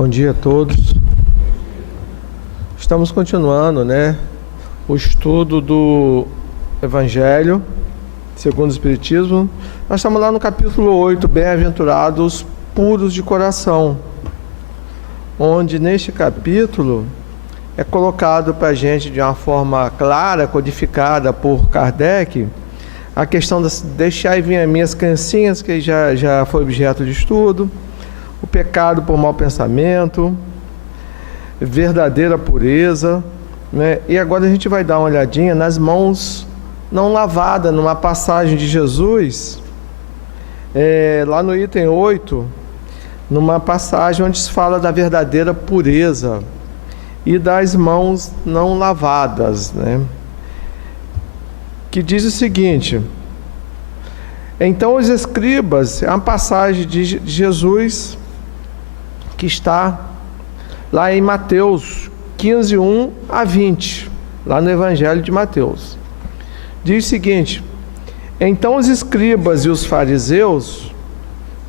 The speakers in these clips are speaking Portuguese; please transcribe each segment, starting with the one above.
Bom dia a todos. Estamos continuando, o estudo do Evangelho segundo o Espiritismo. Nós estamos lá no capítulo 8, Bem-aventurados puros de coração, onde neste capítulo é colocado para a gente de uma forma clara, codificada por Kardec, a questão de deixar vir as minhas criancinhas, que já foi objeto de estudo, o pecado por mau pensamento, verdadeira pureza, E agora a gente vai dar uma olhadinha nas mãos não lavadas, numa passagem de Jesus, lá no item 8, numa passagem onde se fala da verdadeira pureza e das mãos não lavadas, que diz o seguinte: então os escribas, é uma passagem de Jesus que está lá em Mateus 15, 1 a 20, lá no Evangelho de Mateus. Diz o seguinte: então os escribas e os fariseus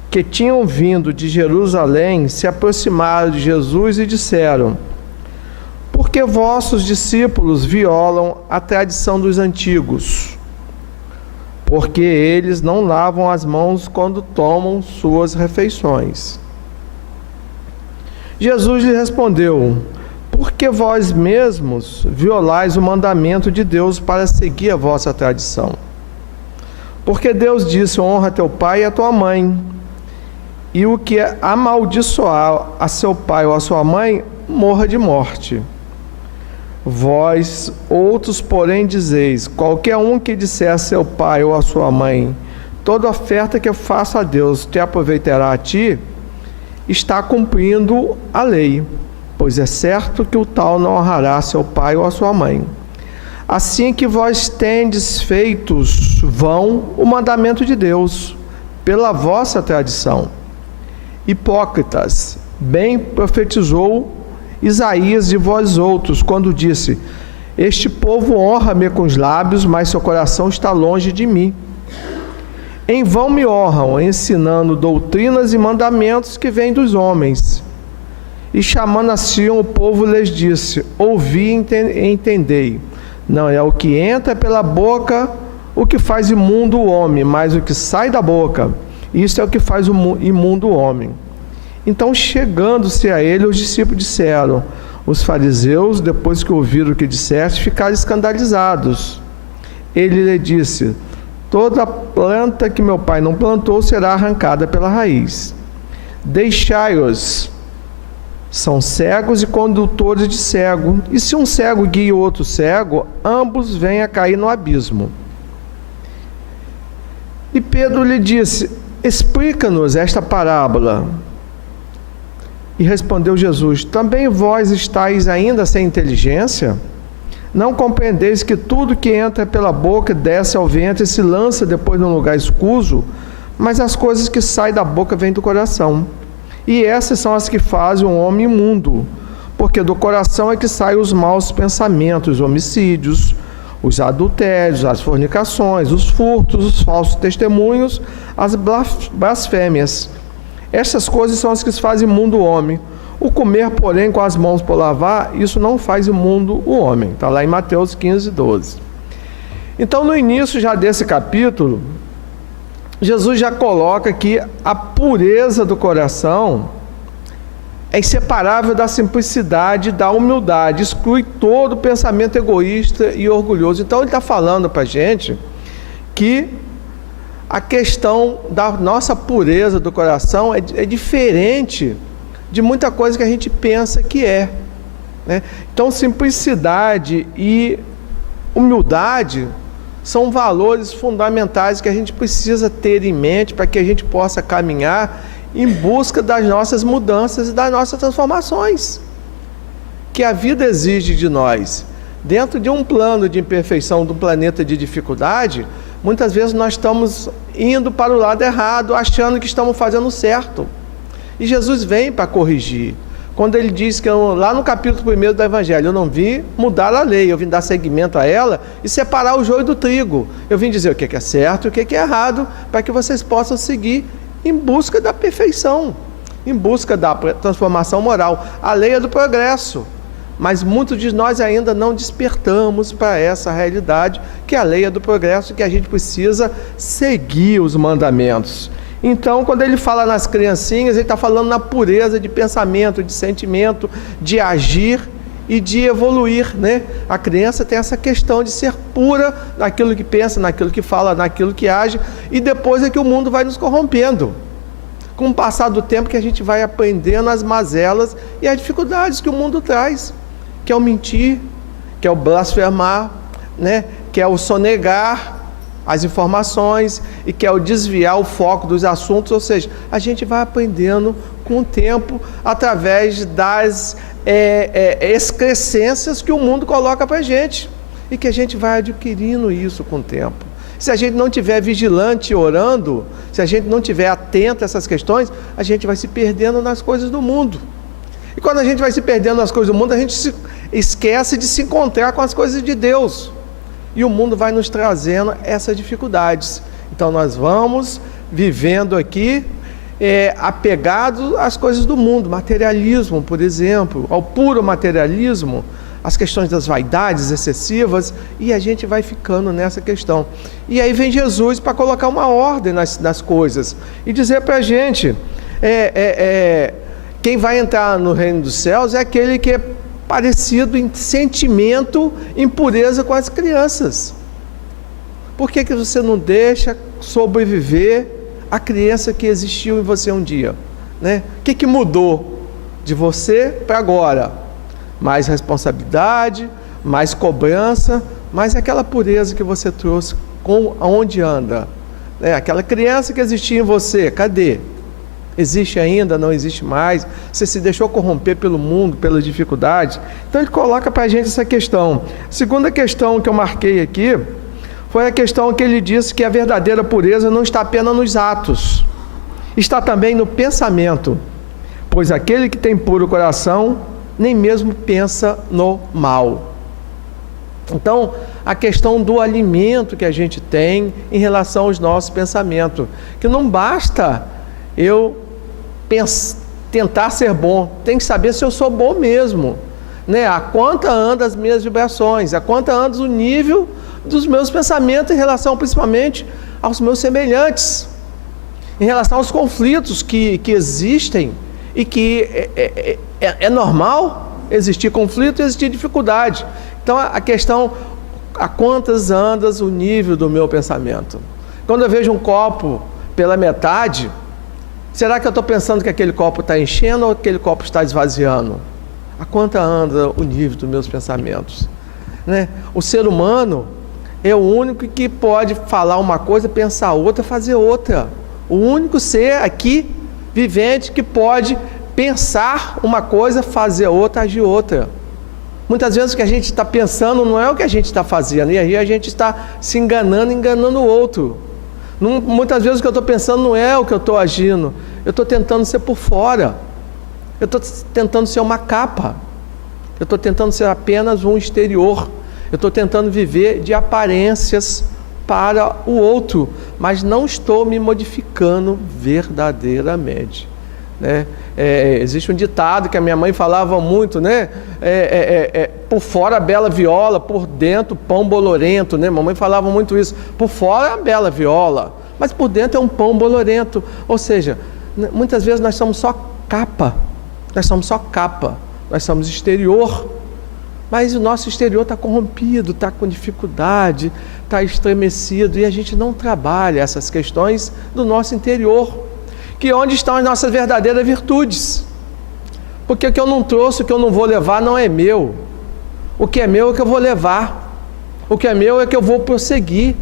que tinham vindo de Jerusalém se aproximaram de Jesus e disseram: por que vossos discípulos violam a tradição dos antigos? Porque eles não lavam as mãos quando tomam suas refeições. Jesus lhe respondeu: por que vós mesmos violais o mandamento de Deus para seguir a vossa tradição? Porque Deus disse: honra teu pai e a tua mãe, e o que amaldiçoar a seu pai ou a sua mãe, morra de morte. Vós outros, porém, dizeis: qualquer um que disser a seu pai ou a sua mãe, toda oferta que eu faço a Deus te aproveitará a ti, está cumprindo a lei, pois é certo que o tal não honrará seu pai ou a sua mãe. Assim que vós tendes feitos vão o mandamento de Deus, pela vossa tradição. Hipócritas, bem profetizou Isaías de vós outros, quando disse: este povo honra-me com os lábios, mas seu coração está longe de mim. Em vão me honram, ensinando doutrinas e mandamentos que vêm dos homens. E chamando a Sião, o povo lhes disse: ouvi e entendei. Não é o que entra pela boca o que faz imundo o homem, mas o que sai da boca, isso é o que faz imundo o homem. Então, chegando-se a ele, os discípulos disseram: os fariseus, depois que ouviram o que disseste, ficaram escandalizados. Ele lhe disse: toda planta que meu pai não plantou será arrancada pela raiz. Deixai-os, são cegos e condutores de cego, e se um cego guia o outro cego, ambos vêm a cair no abismo. E Pedro lhe disse: explica-nos esta parábola. E respondeu Jesus: também vós estáis ainda sem inteligência? Não compreendeis que tudo que entra pela boca desce ao ventre e se lança depois num lugar escuso? Mas as coisas que saem da boca vêm do coração. E essas são as que fazem o homem imundo, porque do coração é que saem os maus pensamentos, os homicídios, os adultérios, as fornicações, os furtos, os falsos testemunhos, as blasfêmias. Estas coisas são as que fazem imundo o homem. O comer, porém, com as mãos por lavar, isso não faz imundo o homem. Está lá em Mateus 15, 12. Então, no início já desse capítulo, Jesus já coloca que a pureza do coração é inseparável da simplicidade, da humildade, exclui todo pensamento egoísta e orgulhoso. Então, ele está falando para a gente que a questão da nossa pureza do coração é diferente de muita coisa que a gente pensa que é, Então, simplicidade e humildade são valores fundamentais que a gente precisa ter em mente para que a gente possa caminhar em busca das nossas mudanças e das nossas transformações que a vida exige de nós. Dentro de um plano de imperfeição do planeta de dificuldade, muitas vezes nós estamos indo para o lado errado, achando que estamos fazendo certo. E Jesus vem para corrigir. Quando ele diz que lá no capítulo 1 do Evangelho, eu não vim mudar a lei, eu vim dar seguimento a ela e separar o joio do trigo. Eu vim dizer o que é certo e o que é errado, para que vocês possam seguir em busca da perfeição. em busca da transformação moral. A lei é do progresso, mas muitos de nós ainda não despertamos para essa realidade, que a lei é do progresso, que a gente precisa seguir os mandamentos. Então, quando ele fala nas criancinhas, ele está falando na pureza de pensamento, de sentimento, de agir e de evoluir, né? A criança tem essa questão de ser pura naquilo que pensa, naquilo que fala, naquilo que age, e depois é que o mundo vai nos corrompendo. Com o passar do tempo que a gente vai aprendendo as mazelas e as dificuldades que o mundo traz, que é o mentir, que é o blasfemar, né? Que é o sonegar as informações e que é o desviar o foco dos assuntos. Ou seja, a gente vai aprendendo com o tempo através das excrescências que o mundo coloca para a gente e que a gente vai adquirindo isso com o tempo. Se a gente não estiver vigilante orando, se a gente não estiver atento a essas questões, a gente vai se perdendo nas coisas do mundo. E quando a gente vai se perdendo nas coisas do mundo, a gente se esquece de se encontrar com as coisas de Deus. E o mundo vai nos trazendo essas dificuldades. Então nós vamos vivendo aqui apegados às coisas do mundo, materialismo, por exemplo, ao puro materialismo, as questões das vaidades excessivas, e a gente vai ficando nessa questão. E aí vem Jesus para colocar uma ordem nas coisas e dizer para a gente, quem vai entrar no reino dos céus é aquele que é parecido em sentimento, em pureza com as crianças. Por que você não deixa sobreviver a criança que existiu em você um dia, né? O que mudou de você para agora? Mais responsabilidade, mais cobrança, mais aquela pureza que você trouxe com aonde anda, né? Aquela criança que existia em você, cadê? Existe ainda? Não existe mais? Você se deixou corromper pelo mundo, pelas dificuldades? Então ele coloca para a gente essa questão. A segunda questão que eu marquei aqui foi a questão que ele disse que a verdadeira pureza não está apenas nos atos, está também no pensamento, pois aquele que tem puro coração nem mesmo pensa no mal. Então, a questão do alimento que a gente tem em relação aos nossos pensamentos, que não basta eu tentar ser bom, tem que saber se eu sou bom mesmo, né? A quanto anda as minhas vibrações, a quanto anda o nível dos meus pensamentos em relação principalmente aos meus semelhantes, em relação aos conflitos que existem e que é normal existir conflito e existir dificuldade. Então a questão, a quantas andas o nível do meu pensamento? Quando eu vejo um copo pela metade, será que eu estou pensando que aquele copo está enchendo ou aquele copo está esvaziando? A quanto anda o nível dos meus pensamentos, né? O ser humano é o único que pode falar uma coisa, pensar outra, fazer outra. O único ser aqui vivente que pode pensar uma coisa, fazer outra, agir outra. Muitas vezes o que a gente está pensando não é o que a gente está fazendo, e aí a gente está se enganando o outro. Muitas vezes o que eu estou pensando não é o que eu estou agindo, eu estou tentando ser por fora, eu estou tentando ser uma capa, eu estou tentando ser apenas um exterior, eu estou tentando viver de aparências para o outro, mas não estou me modificando verdadeiramente, né? Existe um ditado que a minha mãe falava muito, né? Por fora a bela viola, por dentro pão bolorento, né? Mamãe falava muito isso. Por fora a bela viola, mas por dentro é um pão bolorento. Ou seja, muitas vezes nós somos só capa, nós somos exterior, mas o nosso exterior está corrompido, está com dificuldade, está estremecido, e a gente não trabalha essas questões do nosso interior, que é onde estão as nossas verdadeiras virtudes. Porque o que eu não trouxe, o que eu não vou levar não é meu. O que é meu é o que eu vou levar. O que é meu é que eu vou prosseguir.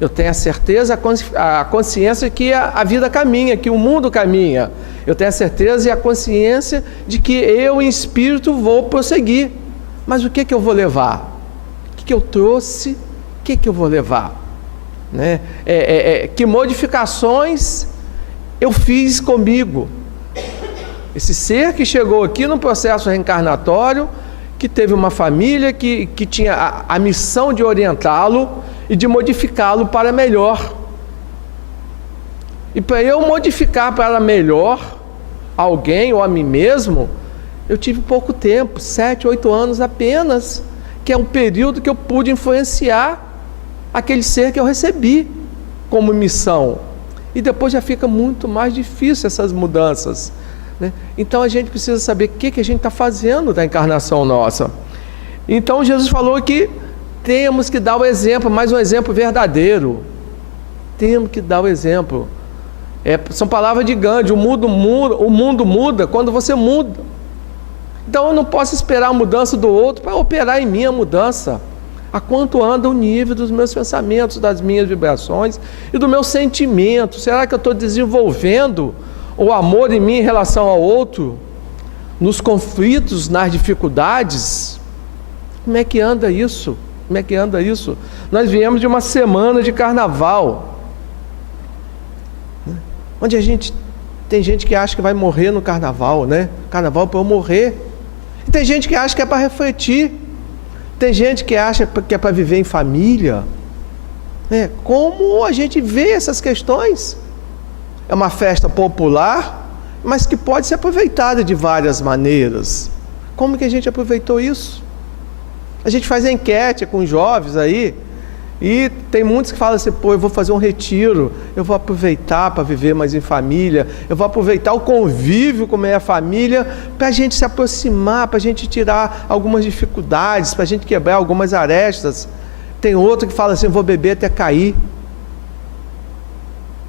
Eu tenho a certeza, a consciência que a vida caminha, que o mundo caminha. Eu tenho a certeza e a consciência de que eu, em espírito, vou prosseguir. Mas o que eu vou levar? O que eu trouxe? O que eu vou levar? Né? Que modificações eu fiz comigo? Esse ser que chegou aqui no processo reencarnatório, que teve uma família que tinha a missão de orientá-lo e de modificá-lo para melhor. E para eu modificar para melhor, alguém ou a mim mesmo, eu tive pouco tempo, 7, 8 anos apenas, que é um período que eu pude influenciar aquele ser que eu recebi como missão. E depois já fica muito mais difícil essas mudanças, né? Então a gente precisa saber o que a gente está fazendo da encarnação nossa. Então Jesus falou que temos que dar o exemplo, mas um exemplo verdadeiro. Temos que dar o exemplo. São palavras de Gandhi: o mundo muda quando você muda. Então eu não posso esperar a mudança do outro para operar em mim a mudança. A quanto anda o nível dos meus pensamentos, das minhas vibrações e do meu sentimento? Será que eu estou desenvolvendo o amor em mim em relação ao outro? Nos conflitos, nas dificuldades? Como é que anda isso? Como é que anda isso? Nós viemos de uma semana de carnaval, onde tem gente que acha que vai morrer no carnaval, né? Carnaval para eu morrer. E tem gente que acha que é para refletir. Tem gente que acha que é para viver em família. Como a gente vê essas questões? É uma festa popular, mas que pode ser aproveitada de várias maneiras. Como que a gente aproveitou isso? A gente faz enquete com os jovens aí, e tem muitos que falam assim: pô, eu vou fazer um retiro, eu vou aproveitar para viver mais em família, eu vou aproveitar o convívio com a minha família, para a gente se aproximar, para a gente tirar algumas dificuldades, para a gente quebrar algumas arestas. Tem outro que fala assim: eu vou beber até cair.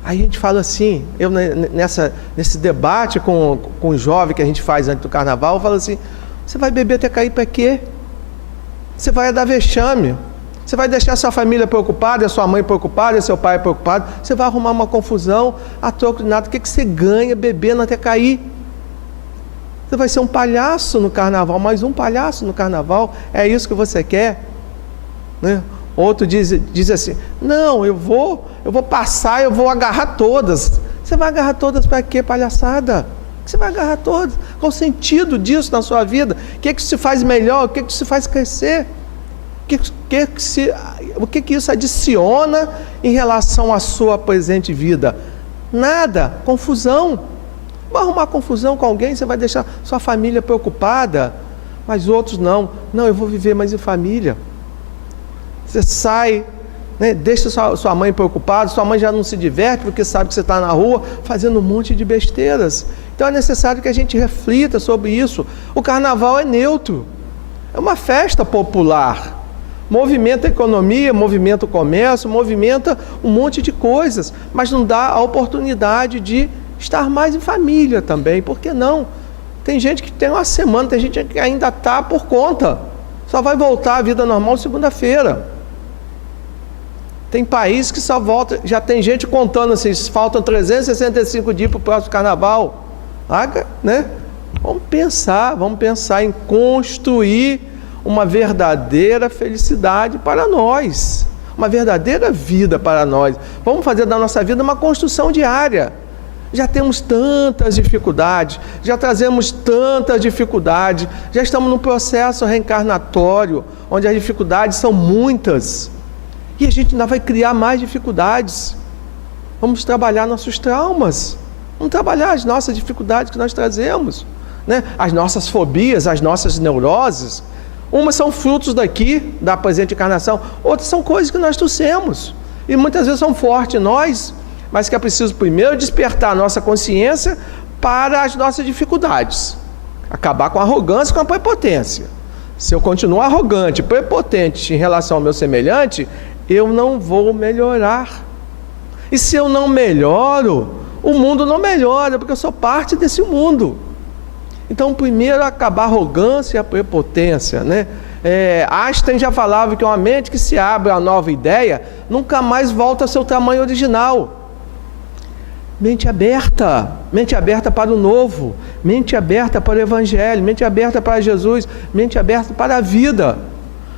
Aí a gente fala assim, eu nesse debate com o jovem que a gente faz antes do carnaval, eu falo assim: você vai beber até cair para quê? Você vai dar vexame. Você vai deixar sua família preocupada, sua mãe preocupada, seu pai preocupado. Você vai arrumar uma confusão a troco de nada. O que você ganha bebendo até cair? Você vai ser um palhaço no carnaval, mais um palhaço no carnaval. É isso que você quer? Né? Outro diz assim: não, eu vou passar, eu vou agarrar todas. Você vai agarrar todas para quê, palhaçada? Você vai agarrar todas. Qual o sentido disso na sua vida? O que se faz melhor? O que se faz crescer? O que isso adiciona em relação à sua presente vida? Nada. Confusão. Vai arrumar confusão com alguém, você vai deixar sua família preocupada, mas outros não. Não, eu vou viver mais em família. Você sai, né, deixa sua mãe preocupada, sua mãe já não se diverte porque sabe que você está na rua fazendo um monte de besteiras. Então é necessário que a gente reflita sobre isso. O carnaval é neutro, é uma festa popular. Movimenta a economia, movimenta o comércio, movimenta um monte de coisas, mas não dá a oportunidade de estar mais em família também. Por que não? Tem gente que tem uma semana, tem gente que ainda está por conta, só vai voltar à vida normal segunda-feira. Tem país que só volta, já tem gente contando assim: faltam 365 dias para o próximo carnaval, né? Vamos pensar em construir uma verdadeira felicidade para nós, uma verdadeira vida para nós. Vamos fazer da nossa vida uma construção diária. Já temos tantas dificuldades, já trazemos tantas dificuldades, já estamos num processo reencarnatório, onde as dificuldades são muitas, e a gente ainda vai criar mais dificuldades. Vamos trabalhar nossos traumas, vamos trabalhar as nossas dificuldades que nós trazemos, né? As nossas fobias, as nossas neuroses. Umas são frutos da presente encarnação, outras são coisas que nós trouxemos, e muitas vezes são fortes em nós, mas que é preciso primeiro despertar a nossa consciência para as nossas dificuldades, acabar com a arrogância e com a prepotência. Se eu continuar arrogante, prepotente em relação ao meu semelhante, eu não vou melhorar. E se eu não melhoro, o mundo não melhora, porque eu sou parte desse mundo. Então, primeiro, acabar a arrogância e a prepotência, né? Einstein já falava que uma mente que se abre a nova ideia nunca mais volta ao seu tamanho original. Mente aberta para o novo, mente aberta para o Evangelho, mente aberta para Jesus, mente aberta para a vida,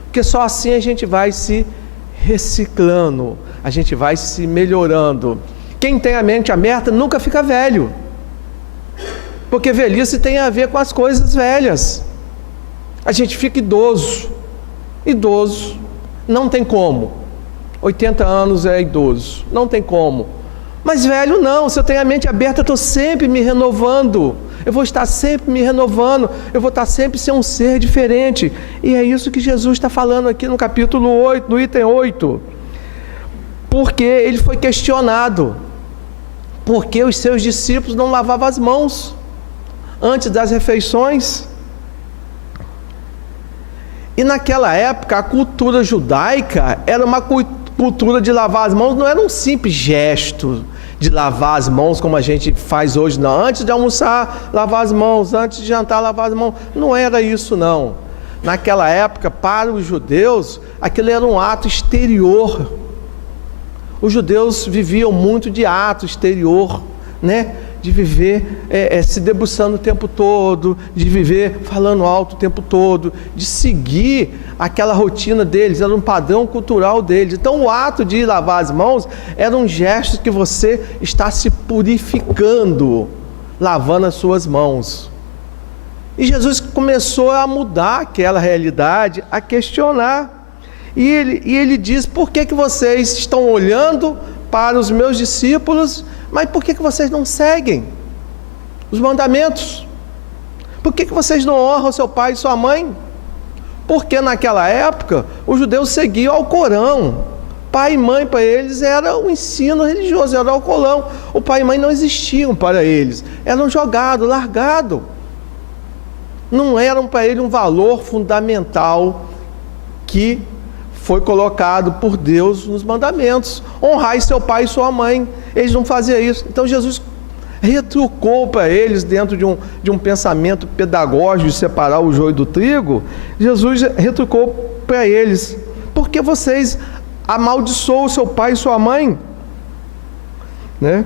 porque só assim a gente vai se reciclando, a gente vai se melhorando. Quem tem a mente aberta nunca fica velho, porque velhice tem a ver com as coisas velhas. A gente fica idoso não tem como, 80 anos é idoso, não tem como, Mas velho, não, se eu tenho a mente aberta, eu estou sempre me renovando. Eu vou estar sempre me renovando, eu vou estar sempre ser um ser diferente. E é isso que Jesus está falando aqui no capítulo 8, no item 8. Porque ele foi questionado. Porque os seus discípulos não lavavam as mãos antes das refeições. E naquela época, a cultura judaica era uma cultura de lavar as mãos, não era um simples gesto de lavar as mãos como a gente faz hoje, não. Antes de almoçar, lavar as mãos, antes de jantar, lavar as mãos. Não era isso, não. Naquela época, para os judeus, aquilo era um ato exterior. Os judeus viviam muito de ato exterior, né? De viver se debruçando o tempo todo, de viver falando alto o tempo todo, de seguir aquela rotina deles, era um padrão cultural deles. Então o ato de lavar as mãos era um gesto que você está se purificando, lavando as suas mãos. E Jesus começou a mudar aquela realidade, a questionar. E ele diz: por que vocês estão olhando para os meus discípulos, mas por que vocês não seguem os mandamentos? Por que vocês não honram seu pai e sua mãe? Porque naquela época os judeus seguiam ao Corão. Pai e mãe para eles era o ensino religioso, era o Corão. O pai e mãe não existiam para eles, eram jogados, largados. Não eram para ele um valor fundamental que foi colocado por Deus nos mandamentos. Honrai seu pai e sua mãe. Eles não faziam isso. Então Jesus retrucou para eles, dentro de um pensamento pedagógico de separar o joio do trigo. Jesus retrucou para eles: porque vocês amaldiçoam seu pai e sua mãe, né?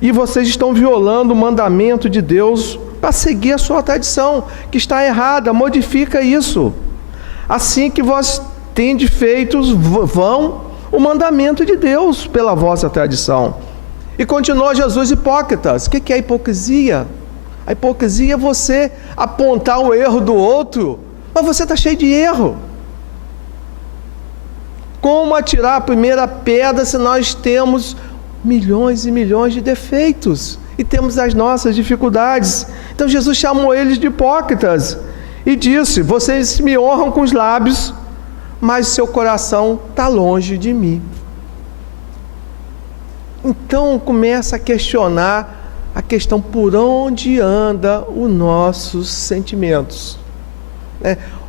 E vocês estão violando o mandamento de Deus para seguir a sua tradição, que está errada. Modifica isso. Assim que vós tendes feitos vão o mandamento de Deus pela vossa tradição. E continua Jesus: hipócritas. O que é a hipocrisia? A hipocrisia é você apontar o erro do outro, mas você está cheio de erro. Como atirar a primeira pedra se nós temos milhões e milhões de defeitos e temos as nossas dificuldades? Então Jesus chamou eles de hipócritas e disse: vocês me honram com os lábios, mas seu coração está longe de mim. Então começa a questionar a questão: por onde anda os nossos sentimentos?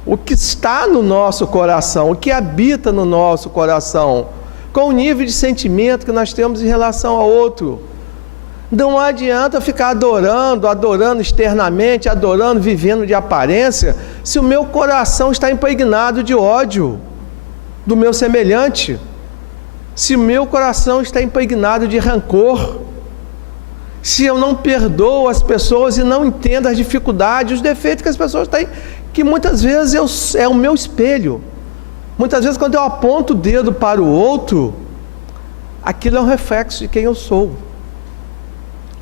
O que está no nosso coração, o que habita no nosso coração, qual o nível de sentimento que nós temos em relação ao outro. Não adianta ficar adorando externamente, adorando, vivendo de aparência, se o meu coração está impregnado de ódio do meu semelhante, se o meu coração está impregnado de rancor, se eu não perdoo as pessoas e não entendo as dificuldades, os defeitos que as pessoas têm, que muitas vezes é o meu espelho. Muitas vezes, quando eu aponto o dedo para o outro, aquilo é um reflexo de quem eu sou.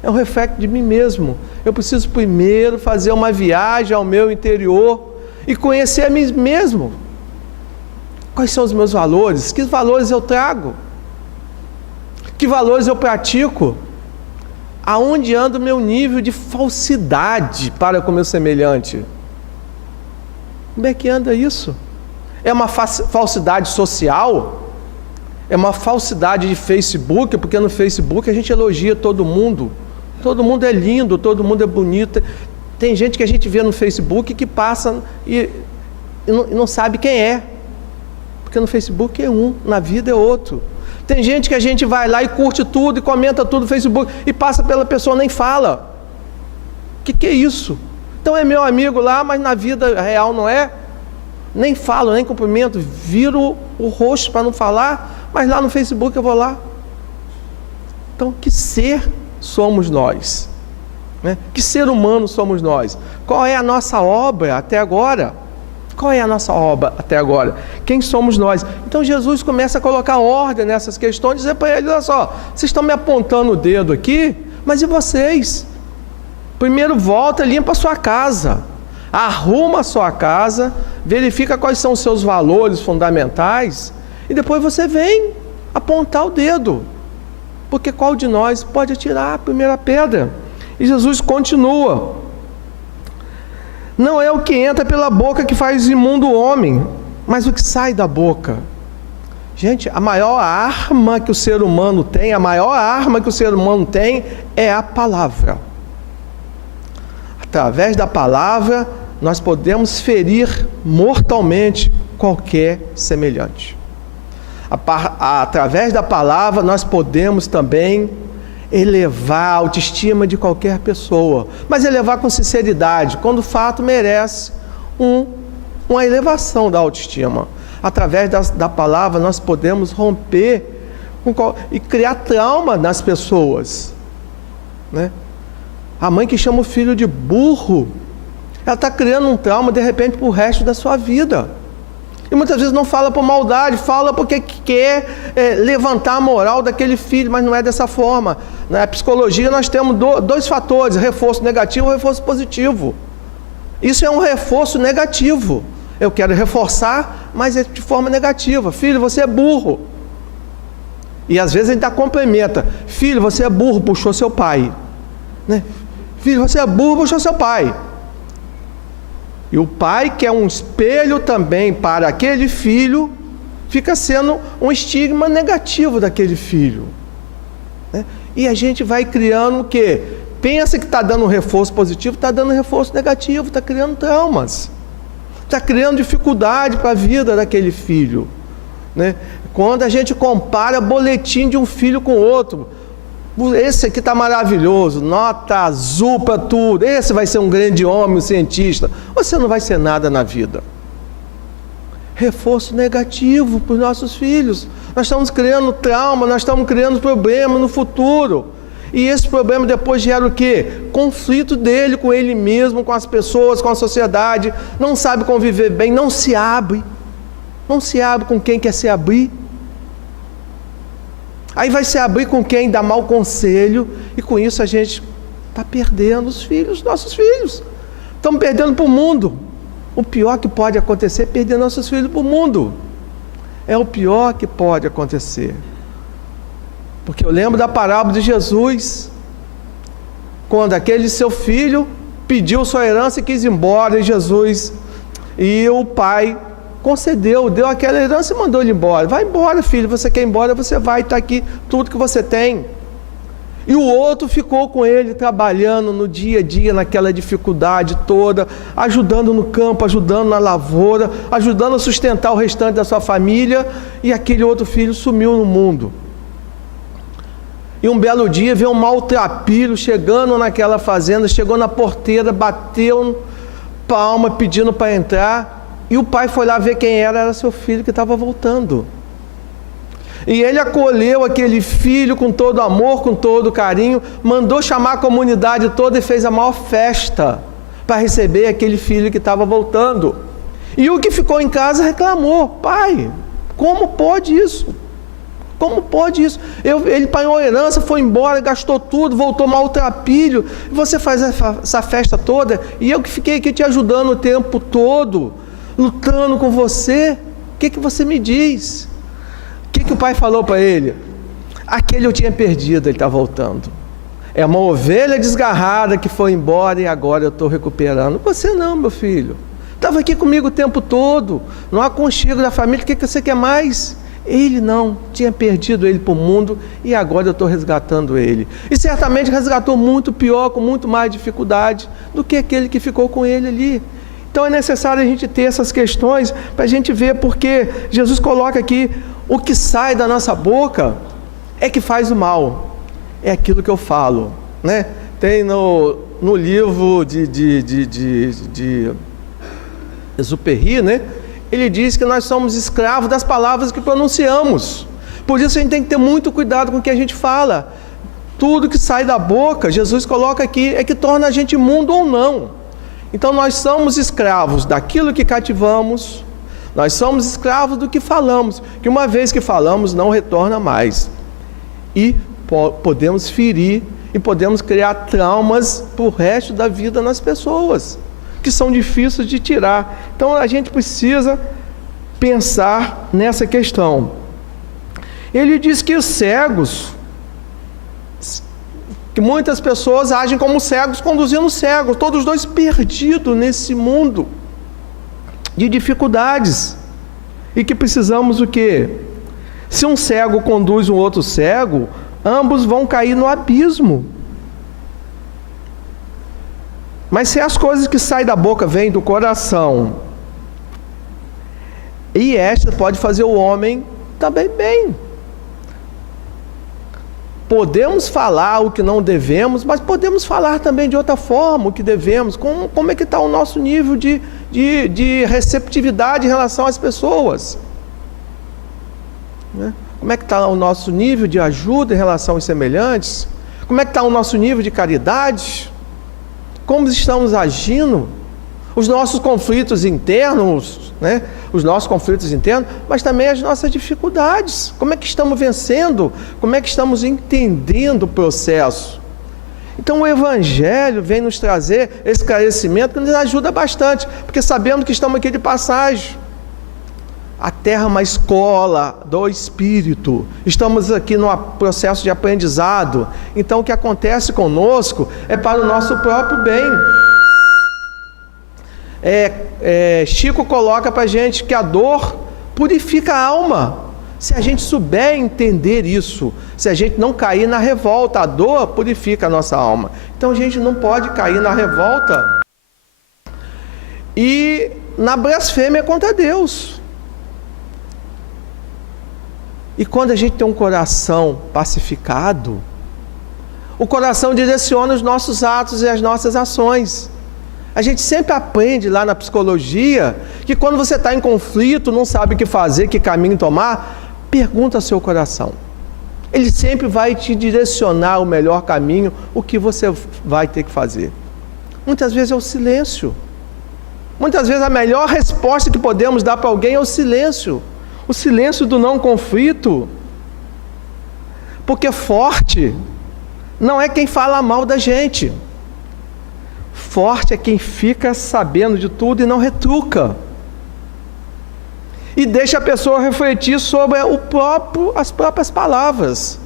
É um reflexo de mim mesmo. Eu preciso primeiro fazer uma viagem ao meu interior e conhecer a mim mesmo. Quais são os meus valores? Que valores eu trago? Que valores eu pratico? Aonde anda o meu nível de falsidade para com o meu semelhante? Como é que anda isso? É uma falsidade social? É uma falsidade de Facebook? Porque no Facebook a gente elogia todo mundo. Todo mundo é lindo, todo mundo é bonito. Tem gente que a gente vê no Facebook que passa e não sabe quem é. Porque no Facebook é um, na vida é outro. Tem gente que a gente vai lá e curte tudo e comenta tudo no Facebook e passa pela pessoa, nem fala. O que é isso? Então é meu amigo lá, mas na vida real não é. Nem falo, nem cumprimento, viro o rosto para não falar, mas lá no Facebook eu vou lá. Então, que ser somos nós? Né? Que ser humano somos nós? Qual é a nossa obra até agora? Qual é a nossa obra até agora? Quem somos nós? Então Jesus começa a colocar ordem nessas questões, dizer para eles: olha só, vocês estão me apontando o dedo aqui, mas e vocês? Primeiro volta, limpa a sua casa, arruma a sua casa, verifica quais são os seus valores fundamentais, e depois você vem apontar o dedo porque qual de nós pode atirar a primeira pedra? E Jesus continua: não é o que entra pela boca que faz imundo o homem, mas o que sai da boca. Gente, a maior arma que o ser humano tem, é a palavra. Através da palavra, nós podemos ferir mortalmente qualquer semelhante. Através da palavra, nós podemos também elevar a autoestima de qualquer pessoa, mas elevar com sinceridade, quando o fato merece uma elevação da autoestima. Através da palavra, nós podemos romper e criar trauma nas pessoas, né? A mãe que chama o filho de burro, ela está criando um trauma, de repente, para o resto da sua vida. E muitas vezes não fala por maldade, fala porque quer levantar a moral daquele filho, mas não é dessa forma. Na psicologia nós temos dois fatores: reforço negativo e reforço positivo. Isso é um reforço negativo. Eu quero reforçar, mas é de forma negativa. Filho, você é burro. E às vezes a gente complementa: filho, você é burro, puxou seu pai, né? Filho, você é burro, puxou seu pai. E o pai, que é um espelho também para aquele filho, fica sendo um estigma negativo daquele filho, né? E a gente vai criando o quê? Pensa que está dando um reforço positivo, está dando um reforço negativo, está criando traumas, está criando dificuldade para a vida daquele filho, né? Quando a gente compara boletim de um filho com outro, esse aqui está maravilhoso, nota azul para tudo, esse vai ser um grande homem, um cientista. Você não vai ser nada na vida. Reforço negativo para os nossos filhos. Nós estamos criando trauma, nós estamos criando problema no futuro. E esse problema depois gera o quê? Conflito dele com ele mesmo, com as pessoas, com a sociedade. Não sabe conviver bem, não se abre. Não se abre com quem quer se abrir. Aí vai se abrir com quem dá mau conselho, e com isso a gente está perdendo os filhos, nossos filhos. Estamos perdendo para o mundo. O pior que pode acontecer é perder nossos filhos para o mundo. É o pior que pode acontecer. Porque eu lembro da parábola de Jesus, quando aquele seu filho pediu sua herança e quis ir embora, e o pai concedeu, deu aquela herança e mandou ele embora. Vai embora, filho, você quer ir embora, você vai, está aqui tudo que você tem. E o outro ficou com ele, trabalhando no dia a dia, naquela dificuldade toda, ajudando no campo, ajudando na lavoura, ajudando a sustentar o restante da sua família, e aquele outro filho sumiu no mundo. E um belo dia veio um maltrapilho chegando naquela fazenda, chegou na porteira, bateu palma pedindo para entrar. E o pai foi lá ver quem era seu filho que estava voltando. E ele acolheu aquele filho com todo amor, com todo carinho, mandou chamar a comunidade toda e fez a maior festa para receber aquele filho que estava voltando. E o que ficou em casa reclamou: pai, como pode isso? Como pode isso? Ele pagou a herança, foi embora, gastou tudo, voltou maltrapilho, e você faz essa festa toda, e eu que fiquei aqui te ajudando o tempo todo, lutando com você, o que você me diz? O que o pai falou para ele? Aquele eu tinha perdido, ele está voltando. É uma ovelha desgarrada que foi embora e agora eu estou recuperando. Você não, meu filho. Estava aqui comigo o tempo todo, no aconchego da família, o que você quer mais? Ele não, tinha perdido ele para o mundo e agora eu estou resgatando ele. E certamente resgatou muito pior, com muito mais dificuldade do que aquele que ficou com ele ali. Então é necessário a gente ter essas questões para a gente ver, porque Jesus coloca aqui: o que sai da nossa boca é que faz o mal. É aquilo que eu falo, né? Tem no livro de Exupéry, né? Ele diz que nós somos escravos das palavras que pronunciamos. Por isso a gente tem que ter muito cuidado com o que a gente fala. Tudo que sai da boca, Jesus coloca aqui, é que torna a gente imundo ou não. Então nós somos escravos daquilo que cativamos, nós somos escravos do que falamos, que uma vez que falamos não retorna mais. E podemos ferir e podemos criar traumas para o resto da vida nas pessoas, que são difíceis de tirar. Então a gente precisa pensar nessa questão. Ele diz que os cegos Que muitas pessoas agem como cegos conduzindo cegos, todos dois perdidos nesse mundo de dificuldades. E que precisamos o quê? Se um cego conduz um outro cego, ambos vão cair no abismo. Mas se as coisas que saem da boca vêm do coração, e esta pode fazer o homem também bem. Podemos falar o que não devemos, mas podemos falar também de outra forma o que devemos. Como é que está o nosso nível de receptividade em relação às pessoas? Né? Como é que está o nosso nível de ajuda em relação aos semelhantes? Como é que está o nosso nível de caridade? Como estamos agindo? Os nossos conflitos internos, né? Os nossos conflitos internos, mas também as nossas dificuldades. Como é que estamos vencendo? Como é que estamos entendendo o processo? Então o Evangelho vem nos trazer esse esclarecimento que nos ajuda bastante, porque sabemos que estamos aqui de passagem. A terra é uma escola do Espírito. Estamos aqui no processo de aprendizado. Então o que acontece conosco é para o nosso próprio bem. Chico coloca para a gente que a dor purifica a alma. Se a gente souber entender isso, se a gente não cair na revolta, a dor purifica a nossa alma. Então a gente não pode cair na revolta e na blasfêmia contra Deus. E quando a gente tem um coração pacificado, o coração direciona os nossos atos e as nossas ações. A gente sempre aprende lá na psicologia que quando você está em conflito, não sabe o que fazer, que caminho tomar, pergunta ao seu coração. Ele sempre vai te direcionar o melhor caminho, o que você vai ter que fazer. Muitas vezes é o silêncio. Muitas vezes a melhor resposta que podemos dar para alguém é o silêncio. O silêncio do não conflito. Porque forte não é quem fala mal da gente. Forte é quem fica sabendo de tudo e não retruca. E deixa a pessoa refletir sobre as próprias palavras.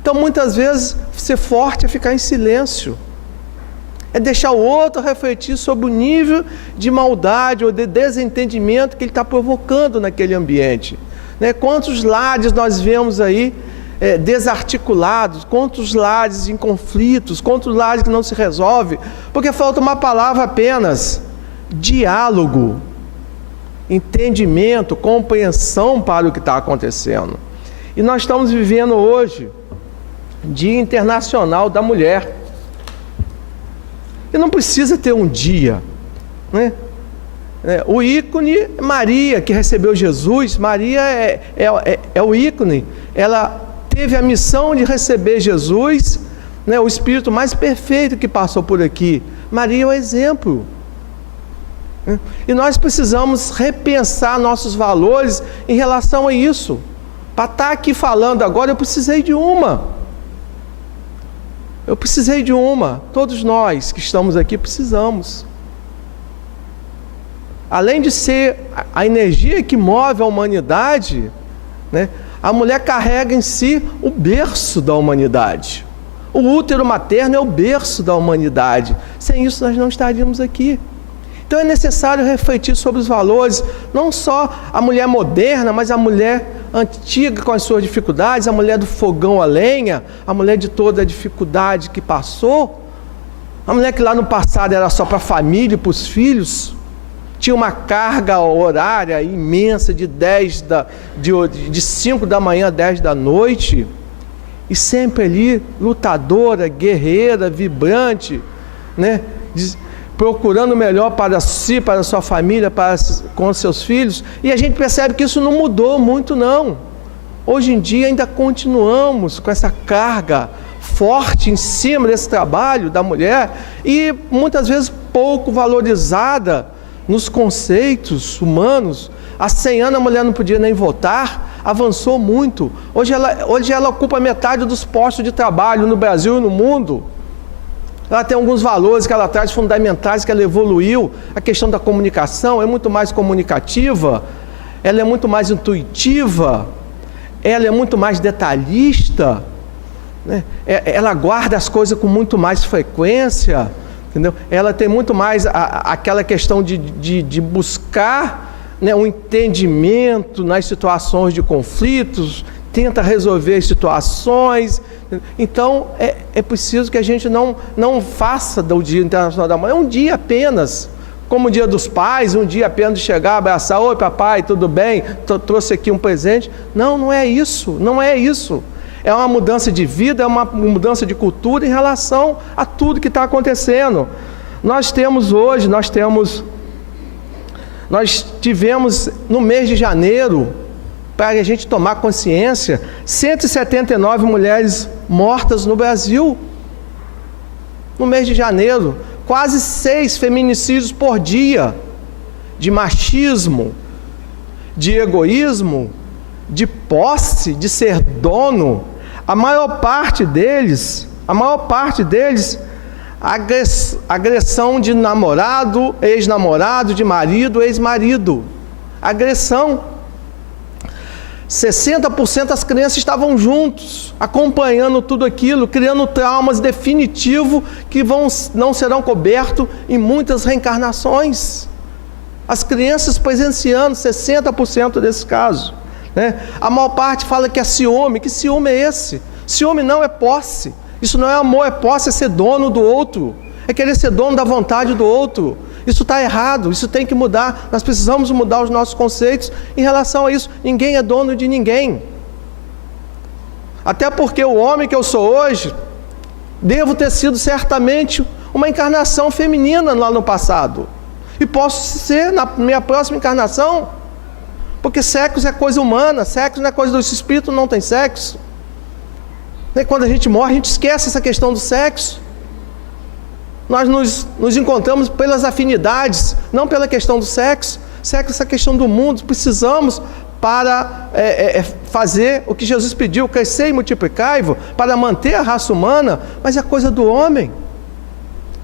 Então, muitas vezes, ser forte é ficar em silêncio. É deixar o outro refletir sobre o nível de maldade ou de desentendimento que ele está provocando naquele ambiente. Né? Quantos lares nós vemos aí desarticulados, quantos lares em conflitos, quantos lares que não se resolve, porque falta uma palavra apenas: diálogo, entendimento, compreensão para o que está acontecendo. E nós estamos vivendo hoje Dia Internacional da Mulher. E não precisa ter um dia, né? O ícone Maria, que recebeu Jesus. Maria é o ícone. Ela teve a missão de receber Jesus, né? O Espírito mais perfeito que passou por aqui. Maria é o exemplo. E nós precisamos repensar nossos valores em relação a isso. Para estar aqui falando agora, eu precisei de uma. Todos nós que estamos aqui precisamos. Além de ser a energia que move a humanidade, né, a mulher carrega em si o berço da humanidade. O útero materno é o berço da humanidade. Sem isso nós não estaríamos aqui. Então é necessário refletir sobre os valores, não só a mulher moderna, mas a mulher antiga com as suas dificuldades, a mulher do fogão a lenha, a mulher de toda a dificuldade que passou, a mulher que lá no passado era só para a família e para os filhos, tinha uma carga horária imensa de 5 da manhã a 10 da noite, e sempre ali lutadora, guerreira, vibrante, né? Procurando o melhor para si, para a sua família, com seus filhos. E a gente percebe que isso não mudou muito, não. Hoje em dia ainda continuamos com essa carga forte em cima desse trabalho da mulher, e muitas vezes pouco valorizada nos conceitos humanos. Há 100 anos a mulher não podia nem votar, avançou muito. Hoje ela ocupa metade dos postos de trabalho no Brasil e no mundo. Ela tem alguns valores que ela traz fundamentais, que ela evoluiu. A questão da comunicação é muito mais comunicativa, ela é muito mais intuitiva, ela é muito mais detalhista. né? Ela guarda as coisas com muito mais frequência, entendeu? Ela tem muito mais aquela questão de buscar, né, um entendimento nas situações de conflitos, tenta resolver as situações. Então, é preciso que a gente não faça do Dia Internacional da Mulher um dia apenas, como o Dia dos Pais, um dia apenas de chegar, abraçar, oi papai, tudo bem? Trouxe aqui um presente. Não, não é isso, não é isso. É uma mudança de vida, é uma mudança de cultura em relação a tudo que está acontecendo. Nós tivemos no mês de janeiro, para a gente tomar consciência, 179 mulheres mortas no Brasil. No mês de janeiro, quase 6 feminicídios por dia, de machismo, de egoísmo, de posse, de ser dono. A maior parte deles, agressão de namorado, ex-namorado, de marido, ex-marido. Agressão. 60% das crianças estavam juntos, acompanhando tudo aquilo, criando traumas definitivos que não serão cobertos em muitas reencarnações. As crianças presenciando 60% desses casos, né? A maior parte fala que é ciúme. Que ciúme é esse? Ciúme não é posse. Isso não é amor, é posse, é ser dono do outro. É querer ser dono da vontade do outro. Isso está errado, isso tem que mudar. Nós precisamos mudar os nossos conceitos em relação a isso. Ninguém é dono de ninguém. Até porque o homem que eu sou hoje, devo ter sido certamente uma encarnação feminina lá no passado. E posso ser na minha próxima encarnação, porque sexo é coisa humana, sexo não é coisa do espírito, não tem sexo. E quando a gente morre, a gente esquece essa questão do sexo. Nós nos encontramos pelas afinidades, não pela questão do sexo. Sexo é essa questão do mundo. Precisamos para fazer o que Jesus pediu, crescer e multiplicar-vos, para manter a raça humana, mas é coisa do homem.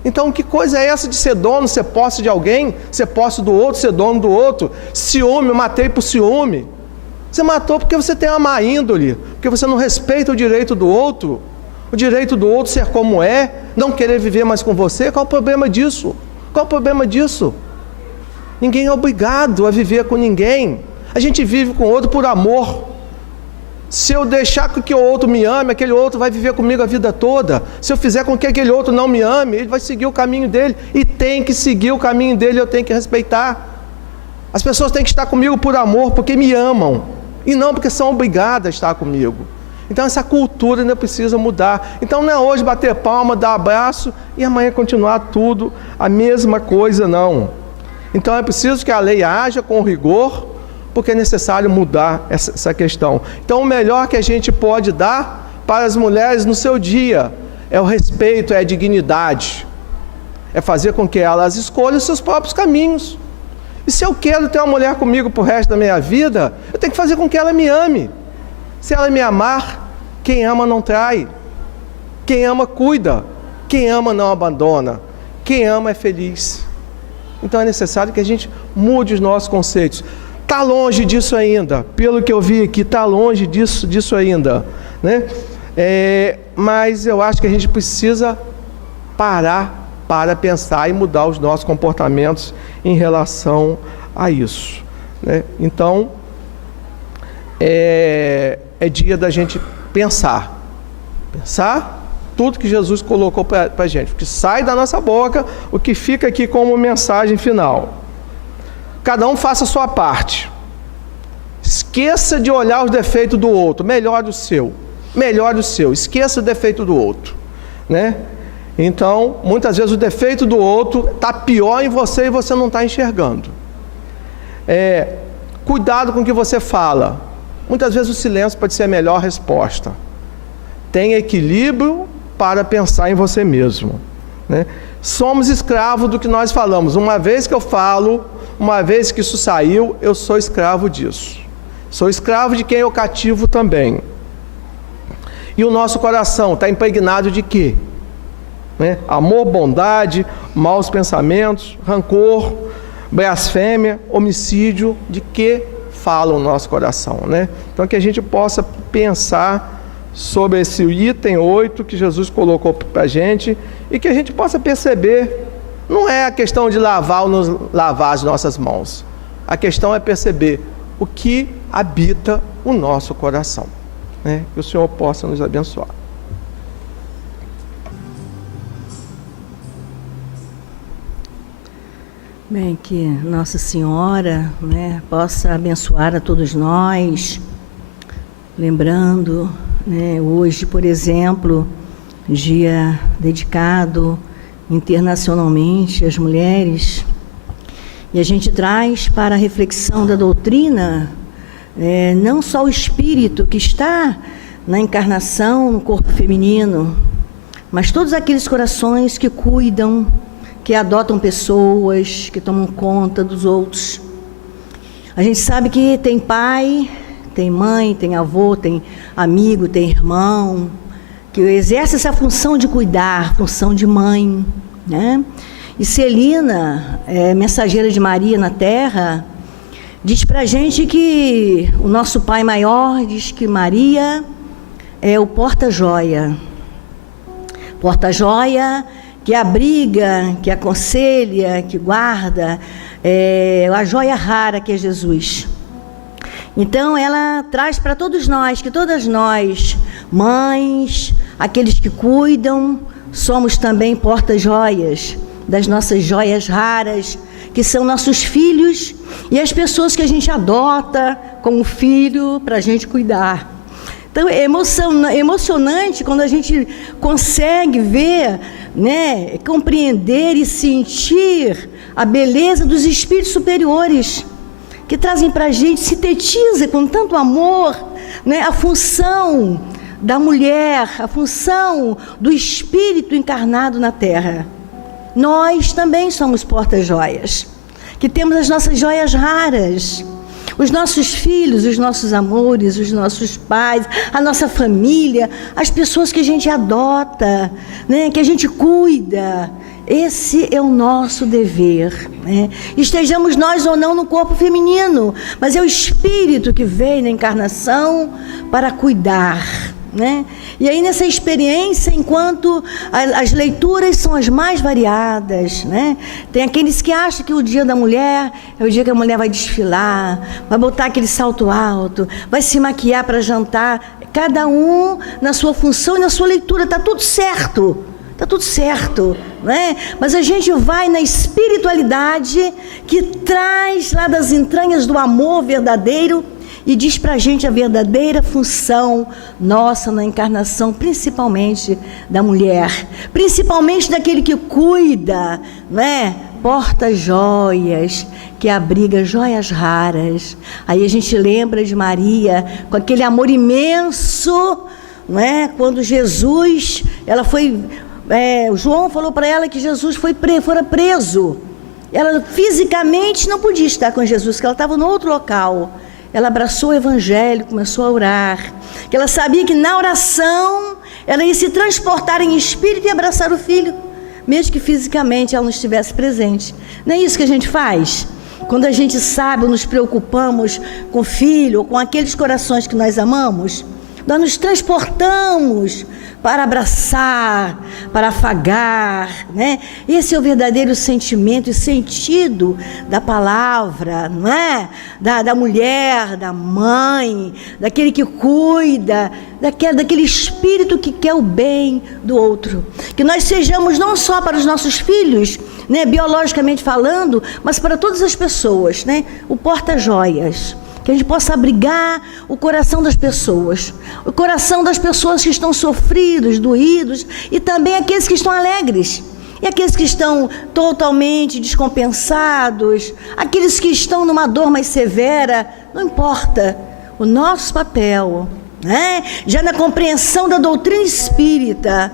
Então, que coisa é essa de ser dono, ser posse de alguém, ser posse do outro, ser dono do outro? Ciúme, eu matei por ciúme. Você matou porque você tem uma má índole, porque você não respeita o direito do outro. O direito do outro ser como é, não querer viver mais com você. Qual o problema disso? Qual o problema disso? Ninguém é obrigado a viver com ninguém. A gente vive com o outro por amor. Se eu deixar que o outro me ame, aquele outro vai viver comigo a vida toda. Se eu fizer com que aquele outro não me ame, ele vai seguir o caminho dele. E tem que seguir o caminho dele, eu tenho que respeitar. As pessoas têm que estar comigo por amor, porque me amam. E não porque são obrigadas a estar comigo. Então essa cultura ainda precisa mudar. Então não é hoje bater palma, dar abraço e amanhã continuar tudo a mesma coisa, não. Então é preciso que a lei haja com rigor, porque é necessário mudar essa questão. Então o melhor que a gente pode dar para as mulheres no seu dia é o respeito, é a dignidade. É fazer com que elas escolham os seus próprios caminhos. E se eu quero ter uma mulher comigo para o resto da minha vida, eu tenho que fazer com que ela me ame. Se ela me amar, quem ama não trai. Quem ama cuida. Quem ama não abandona. Quem ama é feliz. Então é necessário que a gente mude os nossos conceitos. Está longe disso ainda. Pelo que eu vi aqui, está longe disso ainda, né? Mas eu acho que a gente precisa parar para pensar e mudar os nossos comportamentos em relação a isso, né? Então, é dia da gente pensar tudo que Jesus colocou para a gente, o que sai da nossa boca, o que fica aqui como mensagem final. Cada um faça a sua parte. Esqueça de olhar os defeitos do outro, melhore o seu. Esqueça o defeito do outro, né? Então, muitas vezes o defeito do outro está pior em você e você não está enxergando. Cuidado com o que você fala. Muitas vezes o silêncio pode ser a melhor resposta. Tenha equilíbrio para pensar em você mesmo, né? Somos escravos do que nós falamos. Uma vez que eu falo, uma vez que isso saiu, eu sou escravo disso. Sou escravo de quem eu cativo também. E o nosso coração está impregnado de quê? Né? Amor, bondade, maus pensamentos, rancor, blasfêmia, homicídio. De que fala o nosso coração, né? Então que a gente possa pensar sobre esse item 8 que Jesus colocou para a gente, e que a gente possa perceber, não é a questão de lavar ou nos lavar as nossas mãos, a questão é perceber o que habita o nosso coração, né? Que o Senhor possa nos abençoar. Bem, que Nossa Senhora, né, possa abençoar a todos nós, lembrando, né, hoje, por exemplo, dia dedicado internacionalmente às mulheres, e a gente traz para a reflexão da doutrina, não só o espírito que está na encarnação, no corpo feminino, mas todos aqueles corações que cuidam, que adotam pessoas, que tomam conta dos outros. A gente sabe que tem pai, tem mãe, tem avô, tem amigo, tem irmão, que exerce essa função de cuidar, função de mãe, né? E Celina, mensageira de Maria na Terra, diz pra gente que o nosso Pai Maior diz que Maria é o porta-joia. Porta-joia que abriga, que aconselha, que guarda, a joia rara que é Jesus. Então ela traz para todos nós, que todas nós, mães, aqueles que cuidam, somos também porta-joias das nossas joias raras, que são nossos filhos e as pessoas que a gente adota como filho para a gente cuidar. Então é emocionante quando a gente consegue ver, né, compreender e sentir a beleza dos espíritos superiores que trazem para a gente, sintetiza com tanto amor, né, a função da mulher, a função do espírito encarnado na Terra. Nós também somos porta-joias, que temos as nossas joias raras, os nossos filhos, os nossos amores, os nossos pais, a nossa família, as pessoas que a gente adota, né, que a gente cuida. Esse é o nosso dever, né? Estejamos nós ou não no corpo feminino, mas é o espírito que veio na encarnação para cuidar, né? E aí nessa experiência, enquanto as leituras são as mais variadas, né? Tem aqueles que acham que o dia da mulher é o dia que a mulher vai desfilar, vai botar aquele salto alto, vai se maquiar para jantar, cada um na sua função e na sua leitura, está tudo certo. Está tudo certo, né? Mas a gente vai na espiritualidade que traz lá das entranhas do amor verdadeiro e diz para a gente a verdadeira função nossa na encarnação, principalmente da mulher, principalmente daquele que cuida, né? Porta-joias, que abriga joias raras. Aí a gente lembra de Maria com aquele amor imenso, né? Quando Jesus, ela foi... João falou para ela que Jesus fora preso. Ela fisicamente não podia estar com Jesus, porque ela estava no outro local. Ela abraçou o evangelho, começou a orar, que ela sabia que na oração ela ia se transportar em espírito e abraçar o filho, mesmo que fisicamente ela não estivesse presente. Não é isso que a gente faz? Quando a gente sabe ou nos preocupamos com o filho ou com aqueles corações que nós amamos, nós nos transportamos para abraçar, para afagar, né? Esse é o verdadeiro sentimento e sentido da palavra, não é? Da mulher, da mãe, daquele que cuida, daquele espírito que quer o bem do outro. Que nós sejamos não só para os nossos filhos, né, biologicamente falando, mas para todas as pessoas, né? O porta-joias. Que a gente possa abrigar o coração das pessoas, o coração das pessoas que estão sofridos, doídos, e também aqueles que estão alegres, e aqueles que estão totalmente descompensados, aqueles que estão numa dor mais severa. Não importa, o nosso papel, né, já na compreensão da doutrina espírita,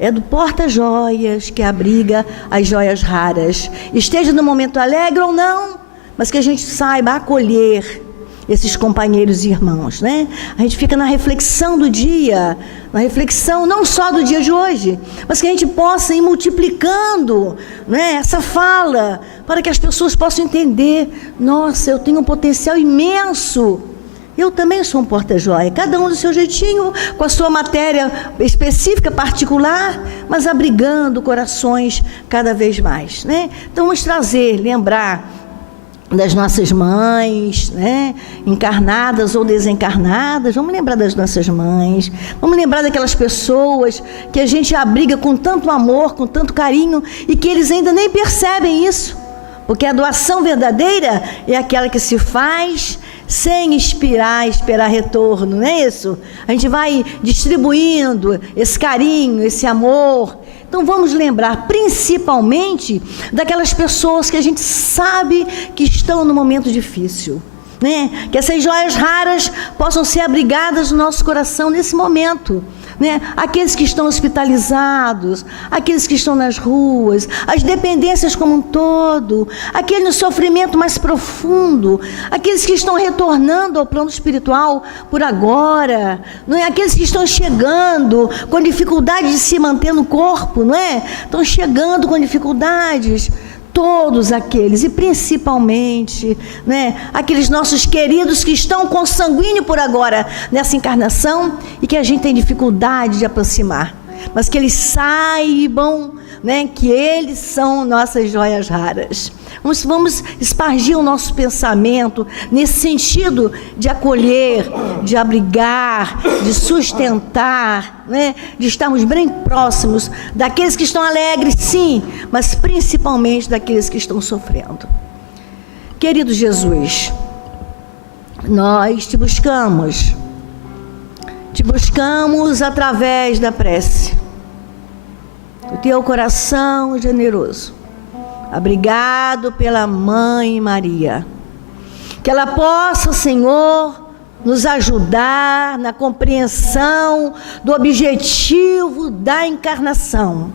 é do porta-joias que abriga as joias raras, esteja no momento alegre ou não, mas que a gente saiba acolher esses companheiros e irmãos, né? A gente fica na reflexão do dia, na reflexão não só do dia de hoje, mas que a gente possa ir multiplicando, né, essa fala, para que as pessoas possam entender: nossa, eu tenho um potencial imenso Eu também sou um porta-joia, cada um do seu jeitinho, com a sua matéria específica, particular, mas abrigando corações cada vez mais, né? Então vamos trazer, lembrar das nossas mães, né? Encarnadas ou desencarnadas, vamos lembrar das nossas mães, vamos lembrar daquelas pessoas que a gente abriga com tanto amor, com tanto carinho, e que eles ainda nem percebem isso, porque a doação verdadeira é aquela que se faz sem esperar retorno, não é isso? A gente vai distribuindo esse carinho, esse amor. Então vamos lembrar principalmente daquelas pessoas que a gente sabe que estão no momento difícil, né? Que essas joias raras possam ser abrigadas no nosso coração nesse momento, né? Aqueles que estão hospitalizados, aqueles que estão nas ruas, as dependências como um todo, aquele no sofrimento mais profundo, aqueles que estão retornando ao plano espiritual por agora, não é? Aqueles que estão chegando com dificuldade de se manter no corpo, não é? Estão chegando com dificuldades. Todos aqueles, e principalmente, né, aqueles nossos queridos que estão consanguíneos por agora nessa encarnação e que a gente tem dificuldade de aproximar, mas que eles saibam, né, que eles são nossas joias raras. Vamos espargir o nosso pensamento nesse sentido de acolher, de abrigar, de sustentar, né? De estarmos bem próximos daqueles que estão alegres, sim, mas principalmente daqueles que estão sofrendo. Querido Jesus, nós te buscamos através da prece, o teu coração generoso, abrigado pela Mãe Maria, que ela possa, Senhor, nos ajudar na compreensão do objetivo da encarnação,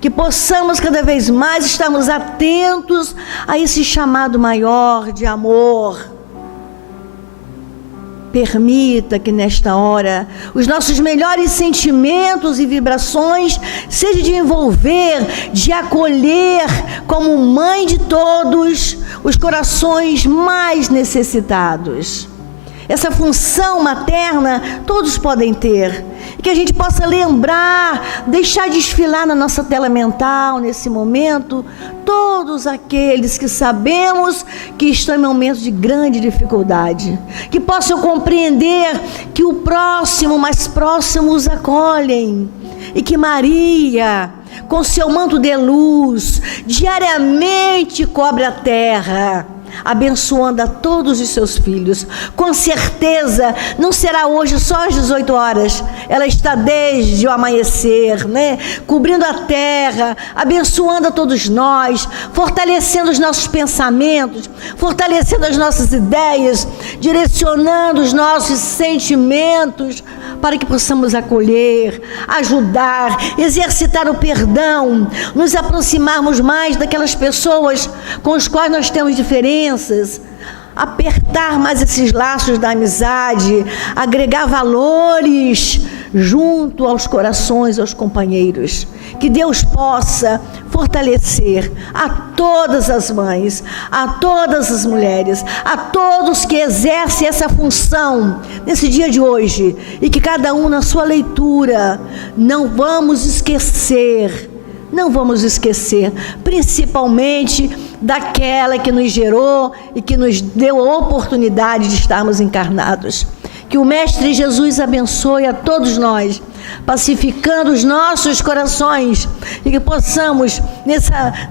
que possamos cada vez mais estarmos atentos a esse chamado maior de amor. Permita que nesta hora os nossos melhores sentimentos e vibrações sejam de envolver, de acolher como mãe de todos os corações mais necessitados. Essa função materna todos podem ter, e que a gente possa lembrar, deixar desfilar na nossa tela mental nesse momento todos aqueles que sabemos que estão em momentos de grande dificuldade, que possam compreender que o próximo, mais próximo, os acolhem, e que Maria, com seu manto de luz, diariamente cobre a terra, abençoando a todos os seus filhos. Com certeza não será hoje só às 18 horas, ela está desde o amanhecer, né? Cobrindo a terra, abençoando a todos nós, fortalecendo os nossos pensamentos, fortalecendo as nossas ideias, direcionando os nossos sentimentos, para que possamos acolher, ajudar, exercitar o perdão, nos aproximarmos mais daquelas pessoas com as quais nós temos diferenças, apertar mais esses laços da amizade, agregar valores junto aos corações, aos companheiros. Que Deus possa fortalecer a todas as mães, a todas as mulheres, a todos que exercem essa função nesse dia de hoje, e que cada um na sua leitura não vamos esquecer, principalmente daquela que nos gerou e que nos deu a oportunidade de estarmos encarnados. Que o Mestre Jesus abençoe a todos nós, pacificando os nossos corações, e que possamos,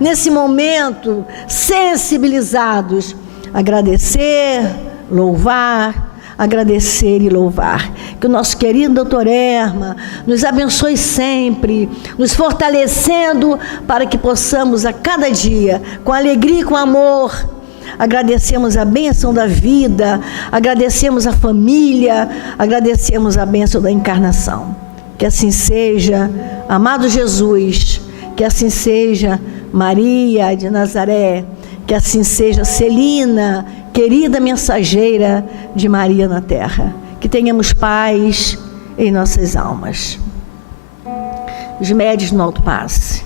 nesse momento, sensibilizados, agradecer, louvar, agradecer e louvar. Que o nosso querido Dr. Erma nos abençoe sempre, nos fortalecendo para que possamos a cada dia, com alegria e com amor, agradecemos a bênção da vida, agradecemos a família, agradecemos a bênção da encarnação. Que assim seja, amado Jesus, que assim seja, Maria de Nazaré, que assim seja, Celina, querida mensageira de Maria na terra. Que tenhamos paz em nossas almas. Os médios no alto passe.